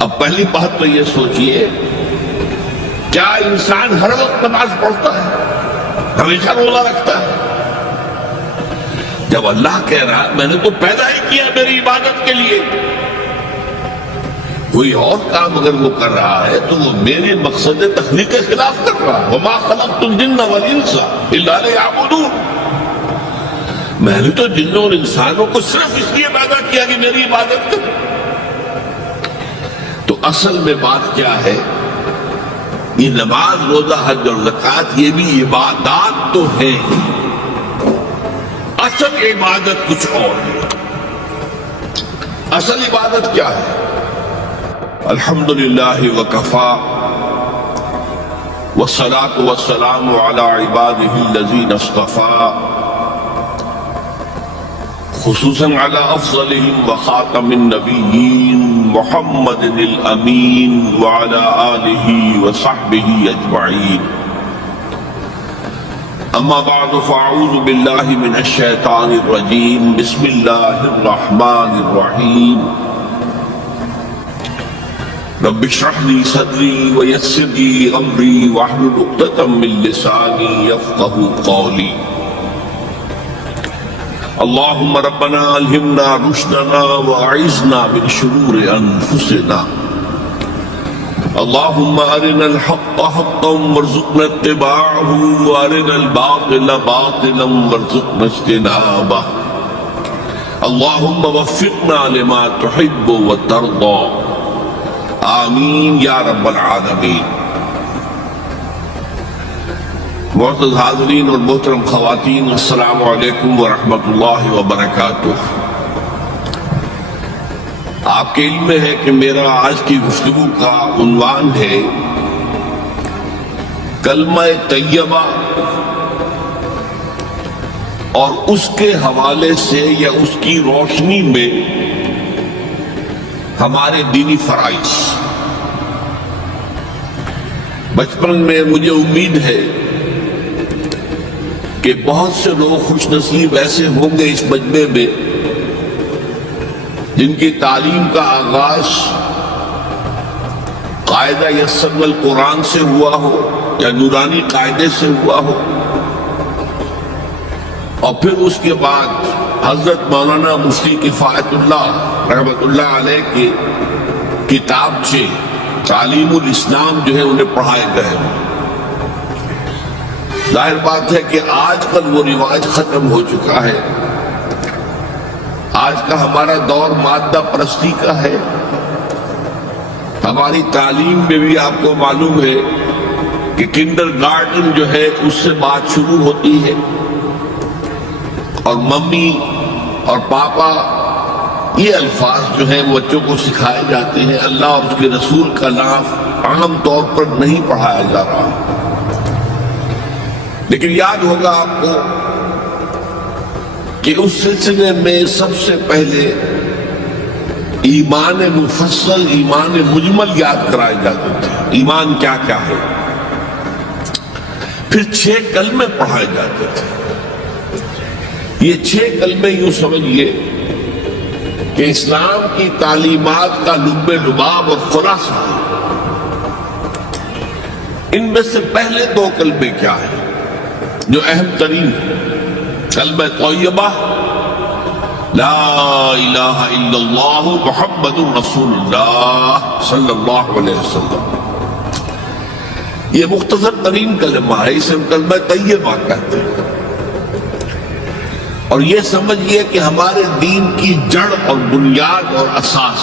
اب پہلی بات تو یہ سوچئے، کیا انسان ہر وقت نماز پڑھتا ہے؟ ہمیشہ روزہ رکھتا ہے؟ جب اللہ کہہ رہا ہے میں نے تو پیدا ہی کیا میری عبادت کے لیے، کوئی اور کام اگر وہ کر رہا ہے تو وہ میرے مقصد تخلیق کے خلاف کر رہا ہے۔ وَمَا خَلَقْتُ الْجِنَّ وَالْإِنسَ إِلَّا لِيَعْبُدُونِ، میں نے تو جنوں اور انسانوں کو صرف اس لیے پیدا کیا کہ میری عبادت کریں۔ تو اصل میں بات کیا ہے؟ یہ نماز، روزہ، حج اور زکوٰۃ یہ بھی عبادات تو ہیں، اصل عبادت کچھ اور ہے۔ اصل عبادت کیا ہے؟ الحمدللہ وکفا والصلاة والسلام علی عبادہ الذین اصطفیٰ، خصوصاً علی افضلہم وخاتم النبیین محمد الامین وعلی آلہ وصحبہ اجمعین، اما بعد فاعوذ باللہ من الشیطان الرجیم، بسم اللہ الرحمن الرحیم، رب اشرح لي صدري ويسر لي امري واحلل عقدة من لساني يفقهوا قولي، اللهم ربنا الهمنا رشدنا واعذنا من شرور انفسنا، اللهم ارنا الحق حقا وارزقنا اتباعه وارنا الباطل باطلا وارزقنا اجتنابه، اللهم وفقنا لما تحب وترضى، آمین یا رب العالمین۔ معزز حاضرین اور محترم خواتین، السلام علیکم ورحمۃ اللہ وبرکاتہ۔ آپ کے علم میں ہے کہ میرا آج کی گفتگو کا عنوان ہے کلمہ طیبہ، اور اس کے حوالے سے یا اس کی روشنی میں ہمارے دینی فرائض۔ بچپن میں مجھے امید ہے کہ بہت سے لوگ خوش نصیب ایسے ہوں گے اس مجمع میں جن کی تعلیم کا آغاز قاعدہ یسر القرآن سے ہوا ہو یا نورانی قاعدے سے ہوا ہو، اور پھر اس کے بعد حضرت مولانا مفتی کفایت اللہ رحمت اللہ علیہ کی کتاب سے تعلیم الاسلام جو ہے انہیں پڑھائے گئے۔ ظاہر بات ہے کہ آج کل وہ رواج ختم ہو چکا ہے، آج کا ہمارا دور مادہ پرستی کا ہے۔ ہماری تعلیم میں بھی آپ کو معلوم ہے کہ کنڈر گارڈن جو ہے اس سے بات شروع ہوتی ہے، اور ممی اور پاپا یہ الفاظ جو ہیں وہ بچوں کو سکھائے جاتے ہیں، اللہ اور اس کے رسول کا نام عام طور پر نہیں پڑھایا جا رہا۔ لیکن یاد ہوگا آپ کو کہ اس سلسلے میں سب سے پہلے ایمان مفصل، ایمان مجمل یاد کرائے جاتے تھے، ایمان کیا کیا ہے، پھر 6 کلمے پڑھائے جاتے تھے۔ یہ 6 کلمے یوں سمجھیے کہ اسلام کی تعلیمات کا لب لباب اور خلاصہ ہے۔ ان میں سے پہلے 2 کلمے کیا ہیں جو اہم ترین ہیں؟ کلمہ طیبہ، لا الہ الا اللہ محمد رسول اللہ صلی اللہ علیہ وسلم، یہ مختصر ترین کلمہ ہے، اسے ہم کلمہ طیبہ کہتے ہیں۔ اور یہ سمجھئے کہ ہمارے دین کی جڑ اور بنیاد اور اساس۔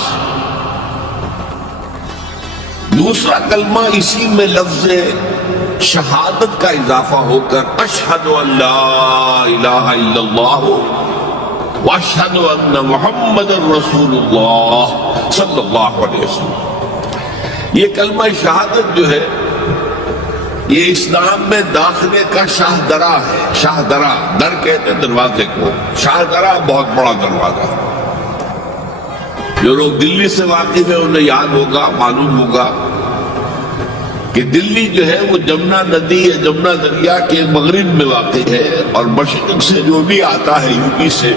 دوسرا کلمہ اسی میں لفظ شہادت کا اضافہ ہو کر اشہد ان لا الہ الا اللہ واشہد ان محمد رسول اللہ صلی اللہ علیہ وسلم۔ یہ کلمہ شہادت جو ہے یہ اسلام میں داخلے کا شاہ درہ ہے۔ شاہ درہ، در کہتے ہیں دروازے کو، شاہ درہ بہت بڑا دروازہ۔ جو لوگ دلی سے واقف ہیں انہیں یاد ہوگا، معلوم ہوگا کہ دلی جو ہے وہ جمنا ندی یا جمنا دریا کے مغرب میں واقع ہے، اور مشرق سے جو بھی آتا ہے یو پی سے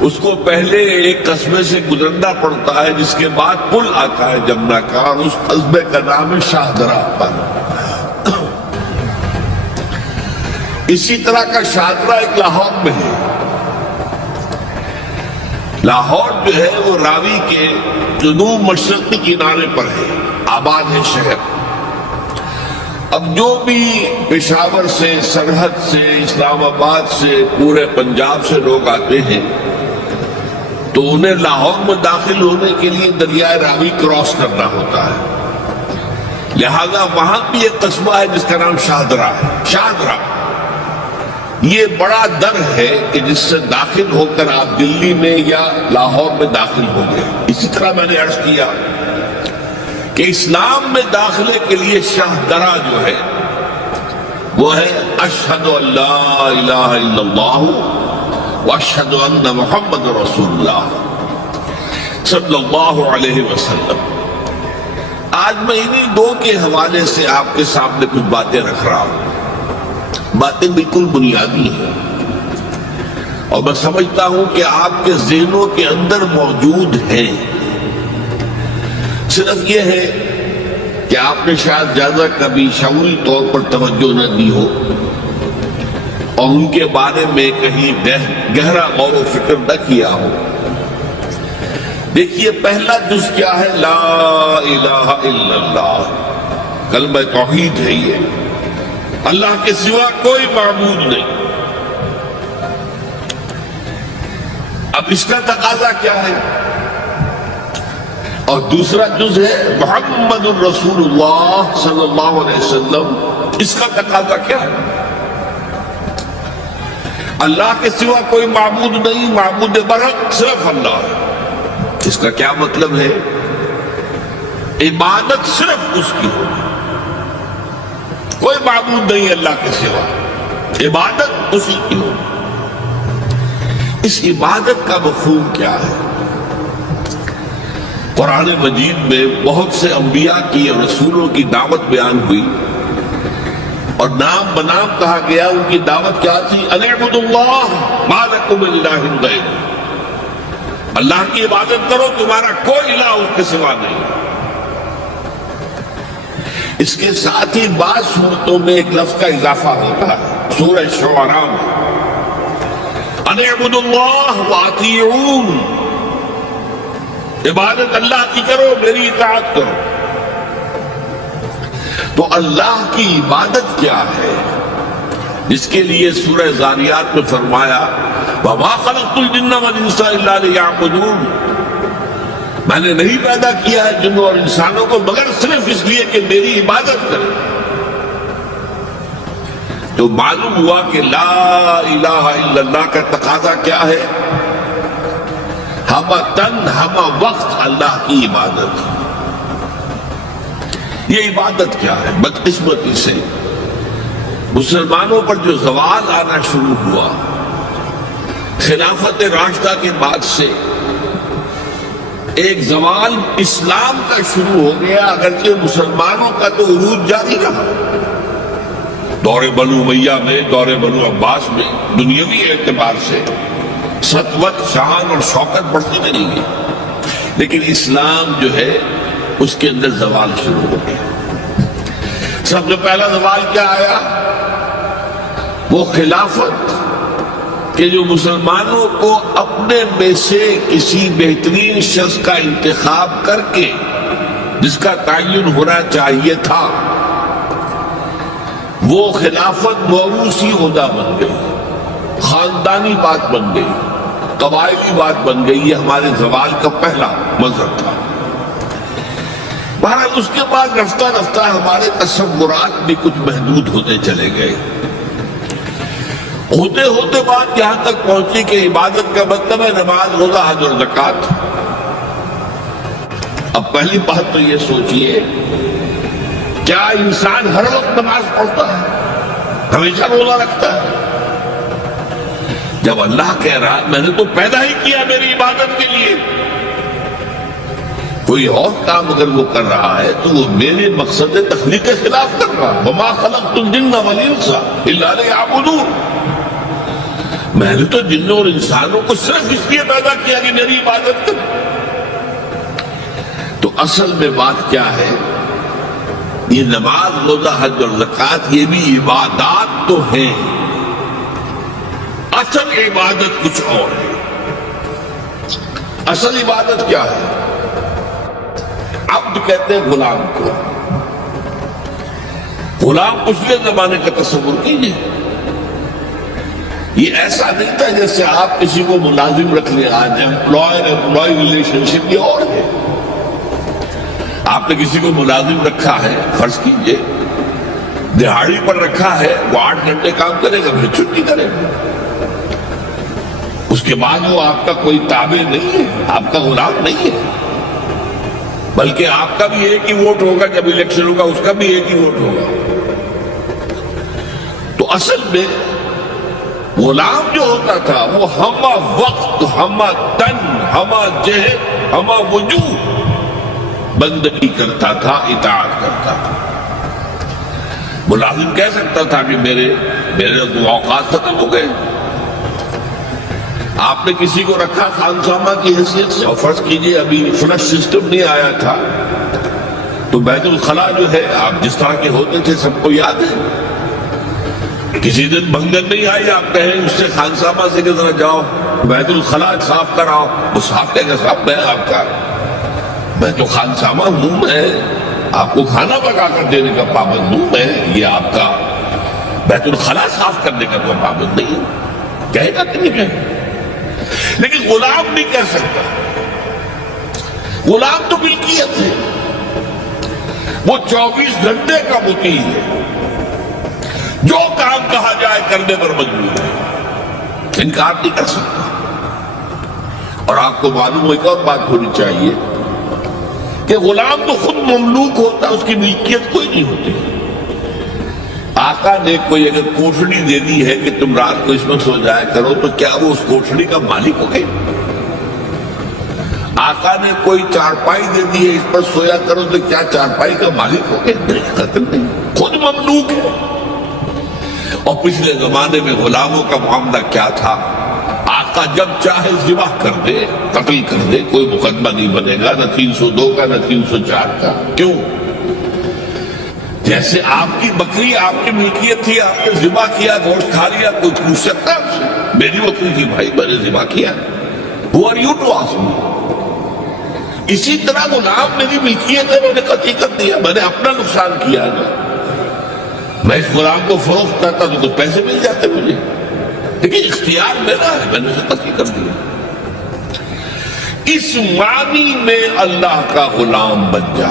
اس کو پہلے ایک قصبے سے گزرنا پڑتا ہے، جس کے بعد پل آتا ہے جمنا کا، اور اس قصبے کا نام ہے شاہدرہ پر۔ اسی طرح کا شاہدرہ ایک لاہور میں ہے۔ لاہور جو ہے وہ راوی کے جنوب مشرقی کنارے پر ہے، آباد ہے شہر۔ اب جو بھی پشاور سے، سرحد سے، اسلام آباد سے، پورے پنجاب سے لوگ آتے ہیں تو انہیں لاہور میں داخل ہونے کے لیے دریائے راوی کراس کرنا ہوتا ہے، لہذا وہاں بھی ایک قصبہ ہے جس کا نام شاہدرہ ہے۔ شاہدرہ یہ بڑا در ہے کہ جس سے داخل ہو کر آپ دلی میں یا لاہور میں داخل ہو گئے۔ اسی طرح میں نے عرض کیا کہ اسلام میں داخلے کے لیے شاہدرہ جو ہے وہ ہے اشہد ان لا الہ الا اللہ واشہد ان محمد رسول اللہ صلی اللہ علیہ وسلم۔ آج میں انہی دو کے حوالے سے آپ کے سامنے کچھ باتیں رکھ رہا ہوں، باتیں بالکل بنیادی ہیں، اور میں سمجھتا ہوں کہ آپ کے ذہنوں کے اندر موجود ہیں۔ صرف یہ ہے کہ آپ نے شاید زیادہ کبھی شعوری طور پر توجہ نہ دی ہو اور ان کے بارے میں کہیں گہرا غور و فکر نہ کیا ہو۔ دیکھیے پہلا جز کیا ہے؟ لا الہ الا اللہ، کلمہ توحید ہے یہ، اللہ کے سوا کوئی معبود نہیں۔ اب اس کا تقاضا کیا ہے؟ اور دوسرا جز ہے محمد الرسول اللہ صلی اللہ علیہ وسلم، اس کا تقاضا کیا ہے؟ اللہ کے سوا کوئی معبود نہیں، معبود برحق صرف اللہ ہے۔ اس کا کیا مطلب ہے؟ عبادت صرف اس کی ہوگی، کوئی معبود نہیں اللہ کے سوا، عبادت اسی کی ہوگی۔ اس عبادت کا مفہوم کیا ہے؟ قرآن مجید میں بہت سے انبیاء کی اور رسولوں کی دعوت بیان ہوئی، اور نام بنام کہا گیا۔ ان کی دعوت کیا تھی؟ ان اعبدوا اللہ ما لکم من الہ غیرہ، اللہ کی عبادت کرو، تمہارا کوئی الہ اس کے سوا نہیں۔ اس کے ساتھ ہی بعض صورتوں میں ایک لفظ کا اضافہ ہوتا ہے، سورہ شعراء میں ان اعبدوا اللہ واطیعون، عبادت اللہ کی کرو، میری اطاعت کرو۔ تو اللہ کی عبادت کیا ہے؟ جس کے لیے سورہ ذاریات میں فرمایا وَمَا خَلَقْتُ الْجِنَّ وَالْإِنسَ إِلَّا لِيَعْبُدُونَ، میں نے نہیں پیدا کیا ہے جنوں اور انسانوں کو مگر صرف اس لیے کہ میری عبادت کریں۔ تو معلوم ہوا کہ لا الہ الا اللہ کا تقاضا کیا ہے؟ ہمہ تن ہمہ وقت اللہ کی عبادت۔ یہ عبادت کیا ہے؟ بدقسمتی سے مسلمانوں پر جو زوال آنا شروع ہوا خلافت راشدہ کے بعد سے، ایک زوال اسلام کا شروع ہو گیا، اگرچہ مسلمانوں کا تو عروج جاری رہا۔ دور بنو امیہ میں، دور بنو عباس میں دنیاوی اعتبار سے سطوت، شان اور شوکت بڑھتی چلی گئی، لیکن اسلام جو ہے اس کے اندر زوال شروع ہو گیا۔ سب سے پہلا زوال کیا آیا؟ وہ خلافت کہ جو مسلمانوں کو اپنے میں سے کسی بہترین شخص کا انتخاب کر کے جس کا تعین ہونا چاہیے تھا، وہ خلافت موروثی عہدہ بن گئی، خاندانی بات بن گئی، قبائلی بات بن گئی۔ یہ ہمارے زوال کا پہلا منظر تھا۔ بہرحال اس کے بعد رفتہ رفتہ ہمارے تصورات بھی کچھ محدود ہوتے چلے گئے، ہوتے ہوتے بات یہاں تک پہنچی کہ عبادت کا مطلب ہے نماز، روزہ، حج اور زکوٰۃ۔ اب پہلی بات تو یہ سوچئے، کیا انسان ہر وقت نماز پڑھتا ہے، ہمیشہ روزہ رکھتا ہے؟ جب اللہ کہہ رہا میں نے تو پیدا ہی کیا میری عبادت کے لیے، کوئی اور کام اگر وہ کر رہا ہے تو وہ میرے مقصد تخلیق کے خلاف کر رہا ہے۔ وَمَا خَلَقْتُ الْجِنَّ وَالْإِنسَ إِلَّا لِيَعْبُدُونَ، میں نے تو جنوں اور انسانوں کو صرف اس لیے پیدا کیا کہ میری عبادت کریں. تو اصل میں بات کیا ہے؟ یہ نماز، روزہ، حج اور زکوٰۃ یہ بھی عبادات تو ہیں، اصل عبادت کچھ اور ہے. اصل عبادت کیا ہے؟ عبد کہتے ہیں غلام کو. غلام پچھلے زمانے کا تصور کیجیے. یہ ایسا نہیں تھا جیسے آپ کسی کو ملازم رکھ لیں. آج امپلائی ریلیشن شپ یہ اور ہے. آپ نے کسی کو ملازم رکھا ہے، فرض کیجئے دہاڑی پر رکھا ہے، وہ 8 گھنٹے کام کرے گا، پھر چھٹی کرے گا. اس کے بعد وہ آپ کا کوئی تابع نہیں ہے، آپ کا غلام نہیں ہے، بلکہ آپ کا بھی ایک ہی ووٹ ہوگا. جب الیکشن ہوگا اس کا بھی ایک ہی ووٹ ہوگا. تو اصل میں غلام جو ہوتا تھا وہ ہمہ وقت، ہمہ تن، ہمہ جہد، ہمہ وجود بندگی کرتا تھا، اطاعت کرتا تھا. ملازم کہہ سکتا تھا کہ میرے اوقات ختم ہو گئے. آپ نے کسی کو رکھا خانسامہ کی حیثیت سے، اور فرض کیجئے ابھی فلش سسٹم نہیں آیا تھا تو بیت الخلاء جو ہے، آپ جس طرح کے ہوتے تھے سب کو یاد ہے. کسی دن بھنگن نہیں آئی، آپ کہیں اس سے خانسامہ سے کہ ذرا جاؤ بیت الخلاء صاف کراؤ، وہ صاف کہے گا صاحب میں آپ کا، میں تو خانسامہ ہوں، میں آپ کو کھانا پکا کر دینے کا پابند ہوں، میں یہ آپ کا بیت الخلاء صاف کرنے کا تو پابند نہیں ہوں. کہے گا کہ نہیں کہے؟ لیکن غلام نہیں کہہ سکتا. غلام تو ملکیت ہے، وہ 24 گھنٹے کا مطیع ہے، جو کام کہا جائے کرنے پر مجبور ہے، انکار نہیں کر سکتا. اور آپ کو معلوم ہو ایک اور بات ہونی چاہیے کہ غلام تو خود مملوک ہوتا، اس کی ملکیت کوئی نہیں ہوتی. آقا نے کوئی اگر کوٹھڑی دے دی ہے کہ تم رات کو اس میں سو جایا کرو، تو کیا وہ اس کوٹھڑی کا مالک ہو گئے؟ آقا نے کوئی چارپائی دے دی ہے اس پر سویا کرو، تو کیا چارپائی کا مالک ہو گئے؟ نہیں، قتل نہیں، خود مملوک ہے. اور پچھلے زمانے میں غلاموں کا معاملہ کیا تھا؟ آقا جب چاہے ذبح کر دے، قتل کر دے، کوئی مقدمہ نہیں بنے گا، نہ 302 کا نہ 304 کا. کیوں؟ جیسے آپ کی بکری آپ کی ملکیت تھی، آپ نے ذبح کیا، گوشت کھا لیا، کوئی پوچھ سکتا ہے آپ سے؟ میری بکری تھی بھائی، میں نے ذبح کیا. Who are you to ask me؟ اسی طرح غلام میری ملکیت ہے، میں نے قتل کر دیا، میں نے اپنا نقصان کیا نا. میں اس غلام کو فروخت کرتا تو کچھ پیسے مل جاتے مجھے، لیکن اختیار میرا ہے، میں نے اسے قتل کر دیا. اس معنی میں اللہ کا غلام بن جائے.